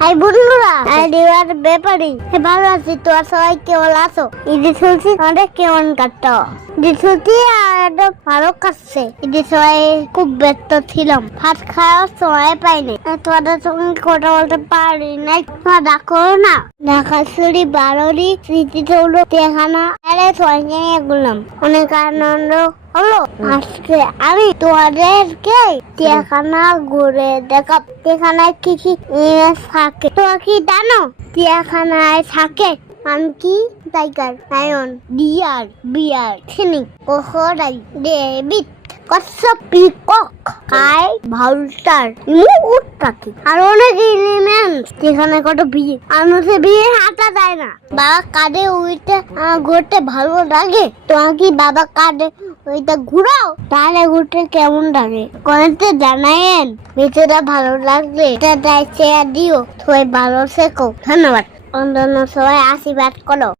High বন্ধুরা, দিওয়ার ব্যাপারী ভালো আছি। তোরা সবাই কেমন আছো? ঈদে চলছি অনেক কেমন কাটতো? ঈদে চলছি আর ভালো কাটছে। ঈদে সবাই খুব ব্যস্ত ছিলাম, ভাত খাওয়ার সময় পাইনি। তোমাদের সঙ্গে কথা বলতে পারি নাই। তোমরা ডাকো না। ঢাকা শরীফ বারোরি স্মৃতি হলো তেখানা সবাইকে নিয়ে গেলাম, অনেক আনন্দ হলো। আজকে আমি তোমাদেরকে চিড়িয়াখানা ঘুরে দেখাব। চিড়িয়াখানায় কি কি জিনিস থাকে তোমরা কি জানো? চিড়িয়াখানায় থাকে মানকি, টাইগার, লায়ন, ডিয়ার, বিয়ার, সিনিক, ক্রোকোডাইল, রেবিট, কচ্ছপ, পিকক, কাই, ভালচার, উট পাখি আর অনেক এলিমেন্ট। যেখানে কত ভিড়, মানুষে ভিড়ে হাঁটা যায় না। বাবা কাঁধে উইতে ঘুরতে ভালো লাগে। তোমার কি বাবা কাঁধে ওইটা ঘুরাও? তাহলে ঘুরতে কেমন লাগে কমেন্টে জানায়েন। ভিডিওটা ভালো লাগলে এটা শেয়ার দিও। সবাই ভালো থেকো। ধন্যবাদ। অন্য সবাই আশীর্বাদ করো।